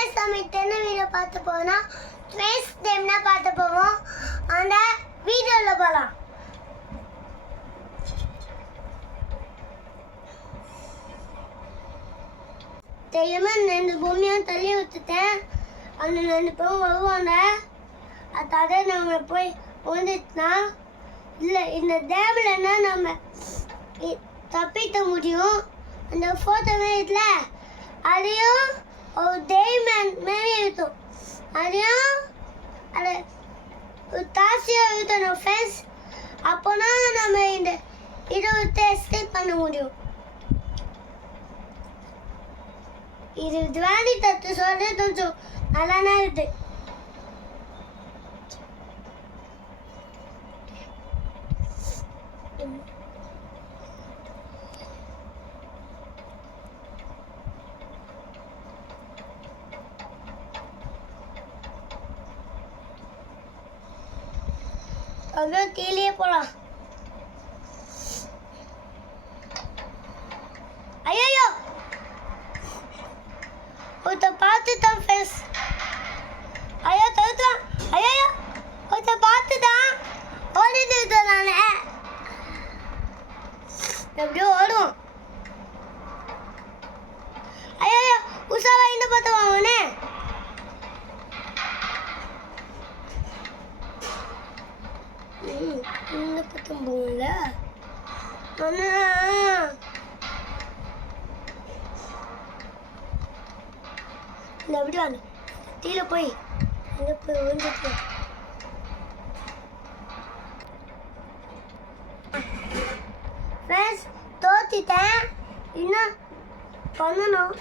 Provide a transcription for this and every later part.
Friends நம்ம என்ன video பார்த்து போனா ஃபேஸ் டைம்னா பார்த்து போவோம். அந்த வீடியோல போலாம். தெரியுமா ரெண்டு பூமியும் தள்ளி விட்டுட்டேன். அந்த ரெண்டு பேரும் வருவாங்க. அதாவது நம்ம போய் வந்துட்டுனா இல்லை இந்த டேபிள்னா நம்ம தப்பிக்க முடியும். அந்த ஃபோட்டோவே இல்லை அதையும் ஒரு டைமண்ட் மாரி இருக்கும். அதையும் அது ஒரு தாசியாக இருக்கணும் ஃப்ரெண்ட்ஸ். அப்போனா நம்ம இந்த இதை எஸ்கேப் பண்ண முடியும். இது துவாடி தத்து சொல்றது கொஞ்சம் நல்லானா இருக்கு. அப்படியே கீழே போலாம். ஐயோ ஒருத்த பார்த்துட்டான் ஃபேஸ். ஐயோ தடுத்தான். ஐயோ ஒருத்த பார்த்துட்டான். ஓடிட்டு இருக்கேன் நானே. எப்படியோ ஓடுவோம். ஐயோ உஷாவா இந்த பார்த்து வாங்கனே. இந்த பக்கம் போகல. எப்படி வாங்க கீழே போய் அங்கே போய் விழுந்துட்டு ஃப்ரெண்ட்ஸ் தோத்திட்டேன். இன்னும் பண்ணணும்.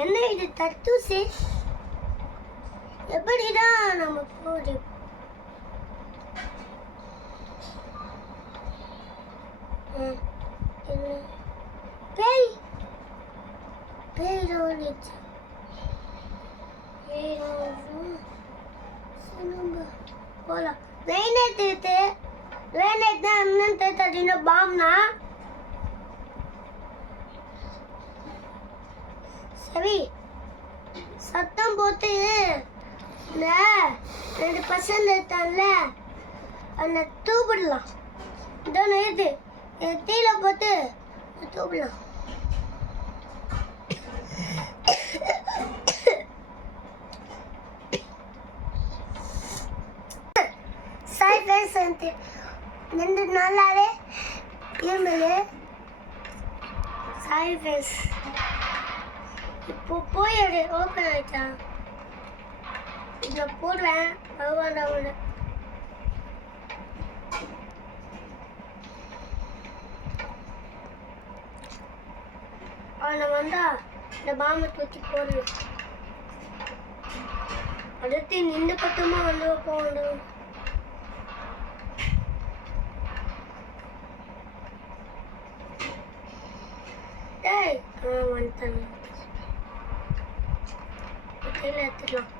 என்ன இது தத்துசி எப்படிதான் நம்ம போகுது. பேய் பேய் வந்துச்சு. போலாம் ரெயினேட் இருக்கு. ரெயினேட் தான் என்னன்னு தெரியும். பாம்னா சரி சத்தம் போட்டு இந்த 2% இருக்கான்ல அந்த தூபிடலாம். இதான் இது தீல போட்டு தூபிடலாம். சாய் ஃபேஸ் 2 நாளாவே இருந்தது. சாய் ஃபேஸ் இப்போ போய் அது ஓப்பன் ஆயிட்டான். இதை போடுவேன். வருவாண்டவங்க அவனை வந்தா இந்த பாம்பை தூக்கி போடுவேன். அடுத்து நின்று பக்கமாக வந்து போகணும். டேய் வந்துட்டாங்க. கையில் எடுத்துக்கலாம்.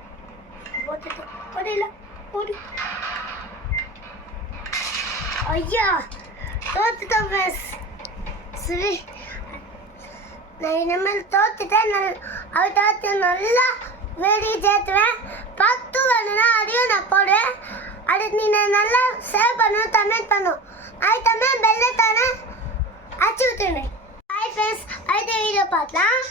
போட்டுட்டு போடல போடு. ஐயா தோத்துட்டேன் ஃப்ரெண்ட்ஸ். சரி நான் இனிமேல் தோத்துட்டேன். அவள் தோத்து நல்லா வேடி சேர்த்துவேன். 10 வேணும்னா அதையும் நான் போடுவேன். அதுக்கு நீ நல்லா சேவ் பண்ணணும். கமெண்ட் பண்ணும். அது தமிழ் பெல்லை தானே அச்சு விட்டுருந்தேன். ஹாய் ஃப்ரெண்ட்ஸ் அடுத்த வீடியோ பார்க்கலாம்.